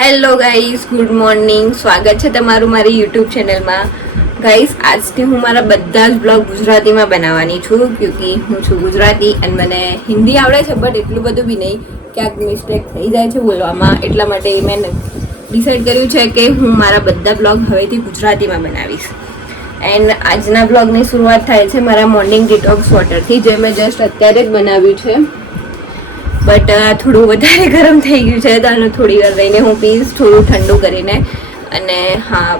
Hello guys, good morning. સ્વાગત છે તમારું મારી યુટ્યુબ ચેનલમાં. ગાઈઝ, આજથી હું મારા બધા જ બ્લોગ ગુજરાતીમાં બનાવવાની છું, ક્યોંકિ હું છું ગુજરાતી અને મને હિન્દી આવડે છે, બટ એટલું બધું બી નહીં. ક્યાંક મિસ્ટેક થઈ જાય છે બોલવામાં, એટલા માટે મેં ડિસાઈડ કર્યું છે કે હું મારા બધા બ્લોગ હવેથી ગુજરાતીમાં બનાવીશ. એન્ડ આજના બ્લોગની શરૂઆત થાય છે મારા મોર્નિંગ ડિટોક્સ વોટરથી, જે મેં જસ્ટ અત્યારે જ બનાવ્યું છે. બટ થોડું વધારે ગરમ થઈ ગયું છે, તો આનું થોડી વાર રહીને હું પીશ, થોડું ઠંડુ કરીને. અને હા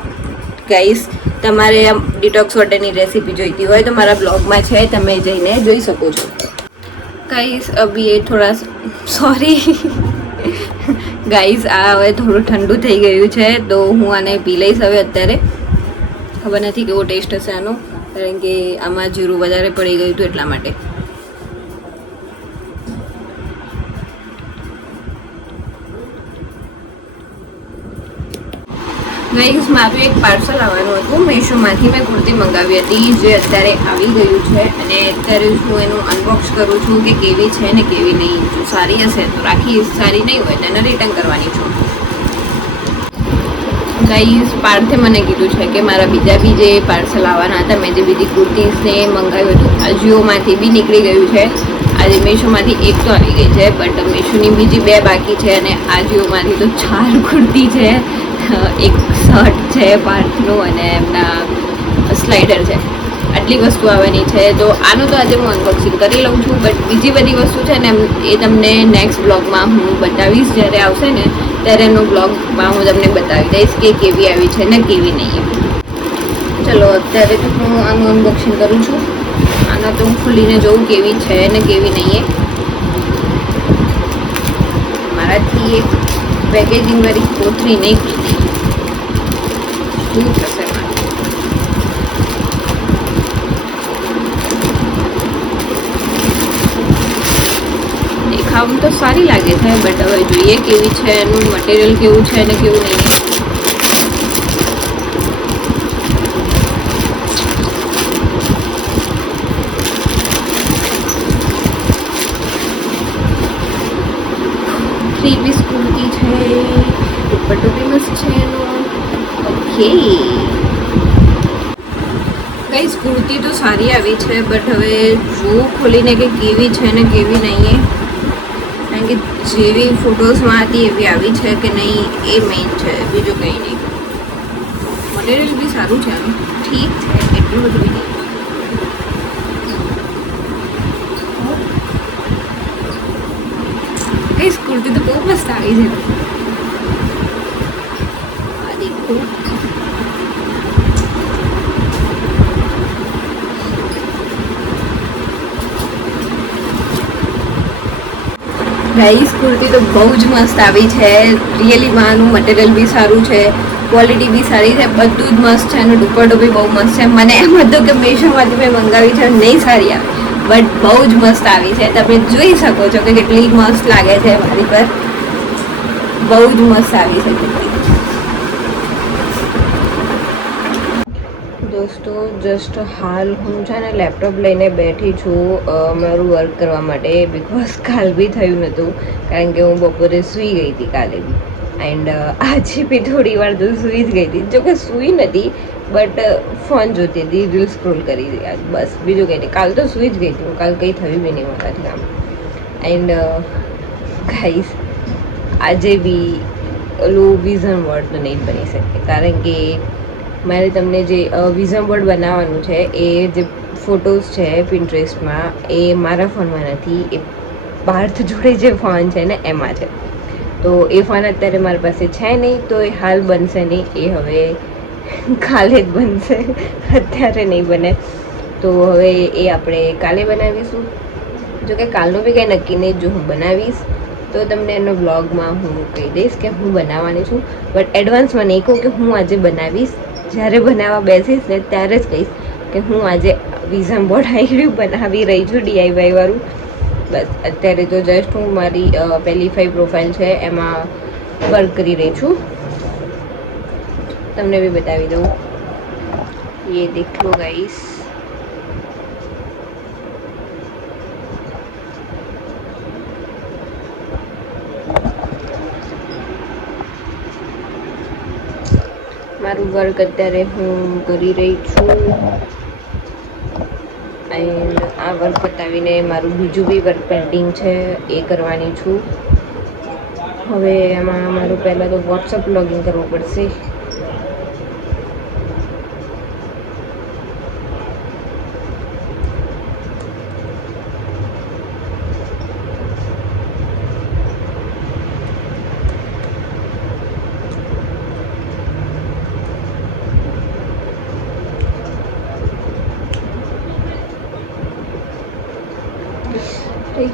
ગાઈસ, તમારે આમ ડિટોક્સ વોટરની રેસીપી જોઈતી હોય તો મારા બ્લોગમાં છે, તમે જઈને જોઈ શકો છો. ગાઈસ અભી એ થોડા સોરી ગાઈસ, આ હવે થોડું ઠંડુ થઈ ગયું છે, તો હું આને પી લઈશ હવે અત્યારે. ખબર નથી કેવો ટેસ્ટ હશે આનો, કારણ કે આમાં જીરું વધારે પડી ગયું હતું એટલા માટે. ગાઈસ, મારું એક પાર્સલ આવવાનું હતું મીશોમાંથી. મેં કુર્તી મંગાવી હતી, જે અત્યારે આવી ગયું છે, અને અત્યારે હું એનું અનબોક્સ કરું છું કે કેવી છે ને કેવી નહીં. જો સારી હશે તો રાખીશ, સારી નહીં હોય તો એને રિટર્ન કરવાની છું. ગાઈસ, પાર્થે મને કીધું છે કે મારા બીજા બી જે પાર્સલ આવવાના હતા, મેં જે બીજી કુર્તીઝને મંગાવ્યું હતું, અજીઓમાંથી બી નીકળી ગયું છે. આજે મીશોમાંથી એક તો આવી ગઈ છે, બટ મીશોની બીજી 2 બાકી છે, અને અજીઓમાંથી તો 4 કુર્તી છે. એક શર્ટ છે પાર્થનું, અને એમના સ્લાઇડર છે. આટલી વસ્તુ આવવાની છે, તો આનું તો આજે હું અનબોક્સિંગ કરી લઉં છું. બટ બીજી બધી વસ્તુ છે ને, એ તમને નેક્સ્ટ બ્લોગમાં હું બતાવીશ. જ્યારે આવશે ને ત્યારે એનો બ્લોગમાં હું તમને બતાવી દઈશ કે કેવી આવી છે ને કેવી નહીં. ચલો, અત્યારે તો હું આનું અનબોક્સિંગ કરું છું. આના તો હું ખોલીને જોઉં કેવી છે ને કેવી નહીં. મારાથી એક પેકેજિંગ વાળી કોથળી નહીં ખુલતી. શું થશે? દેખાવ તો સારી લાગે છે, બટ હવે જોઈએ કેવી છે, એનું મટીરિયલ કેવું છે અને કેવું નહીં. થ્રી પીસ કુર્તી છે, દુપટ્ટો બી મસ્ત છે એનો. ઓકે ગાઈસ, કુર્તી તો સારી આવી છે, બટ હવે જો ખોલીને કે કેવી છે ને કેવી નહીં. કારણ કે જેવી ફોટોઝમાં હતી એવી આવી છે કે નહીં એ મેઇન છે, બીજું કંઈ નહીં. મટીરિયલ બી સારું છે આનું, ઠીક છે, એટલું બધું બી નહીં. ગાઈસ, કુર્તી તો બહુ મસ્ત આવી છે. આ દેખો, ગાઈસ, કુર્તી તો બહુ જ મસ્ત આવી છે. રિયલીમાં આનું મટીરિયલ બી સારું છે, ક્વોલિટી બી સારી છે, બધું જ મસ્ત છે. એનો દુપટ્ટો બી બહુ મસ્ત છે. મને એમ હતું કે મીશોમાંથી મેં મંગાવી છે નહીં સારી આવે, બટ બહુ જ મસ્ત આવી છે. તમે જોઈ શકો છો કે કેટલી મસ્ત લાગે છે મારી પર. બહુ જ મસ્ત આવી છે કુર્તી. દોસ્તો, જસ્ટ હાલ હું છે ને લેપટોપ લઈને બેઠી છું મારું વર્ક કરવા માટે, બિકોઝ કાલ બી થયું નહોતું, કારણ કે હું બપોરે સૂઈ ગઈ હતી કાલે બી. એન્ડ આજે બી થોડી વાર તો સૂઈ જ ગઈ હતી. જોકે સૂઈ નથી, બટ ફોન જોતી હતી, રીલ સ્ક્રોલ કરી હતી, બસ બીજું કંઈ નહીં. કાલ તો સૂઈ જ ગઈ હતી હું, કાલ કંઈ થયું બી નહીં મારાથી કામ. એન્ડ ગાઈસ, આજે બી ઓલું વિઝન બોર્ડ તો નહીં બની શકે, કારણ કે મારે તમને જે વિઝન બોર્ડ બનાવવાનું છે, એ જે ફોટોઝ છે પિન્ટરેસ્ટમાં, એ મારા ફોનમાં નથી, એ પાર્થ જોડે જે ફોન છે ને એમાં છે. તો એ ફોન અત્યારે મારી પાસે છે નહીં, તો એ હાલ બનશે નહીં. એ હવે કાલે જ બનશે, અત્યારે નહીં બને. તો હવે એ આપણે કાલે બનાવીશું. જોકે કાલનું બી કંઈ નક્કી નહીં, જો હું બનાવીશ તો તમને એનો બ્લોગમાં હું કહી દઈશ કે હું બનાવવાની છું. બટ એડવાન્સમાં નહીં કહું કે હું આજે બનાવીશ. જ્યારે બનાવવા બેસીશ ને ત્યારે જ કહીશ કે હું આજે વિઝન બોર્ડ આઈડિયું બનાવી રહી છું, DIY વાળું. બસ અત્યારે તો જસ્ટ હું મારી પેલીફાઈ પ્રોફાઇલ છે એમાં વર્ક કરી રહી છું. તમને બી બતાવી દઉં, ये देख लो गाइस. મારું વર્ક અત્યારે હું કરી રહી છું એન્ડ આ વર્ક પતાવીને મારું બીજું બી વર્ક પેન્ડિંગ છે એ કરવાની છું. હવે એમાં મારું પહેલાં તો વોટ્સઅપ લોગિન કરવું પડશે.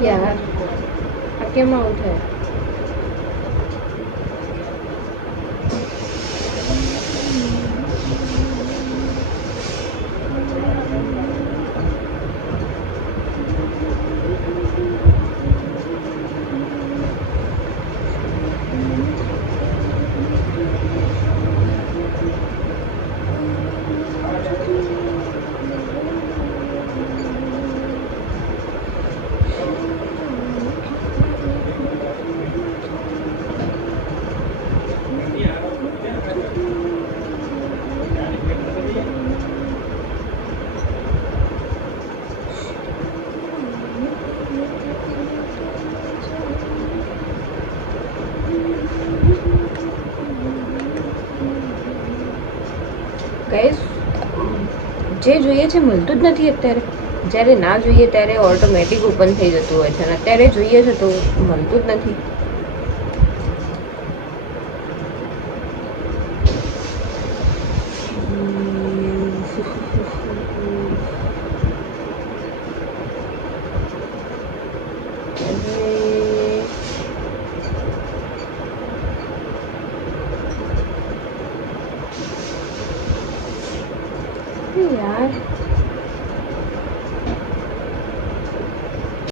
યાર આ કેમ આવું થાય? ગાઈસ, જે જોઈએ છે મળતું જ નથી અત્યારે. જ્યારે ના જોઈએ ત્યારે ઓટોમેટિક ઓપન થઈ જતું હોય છે અને અત્યારે જોઈએ છે તો મળતું જ નથી. યાર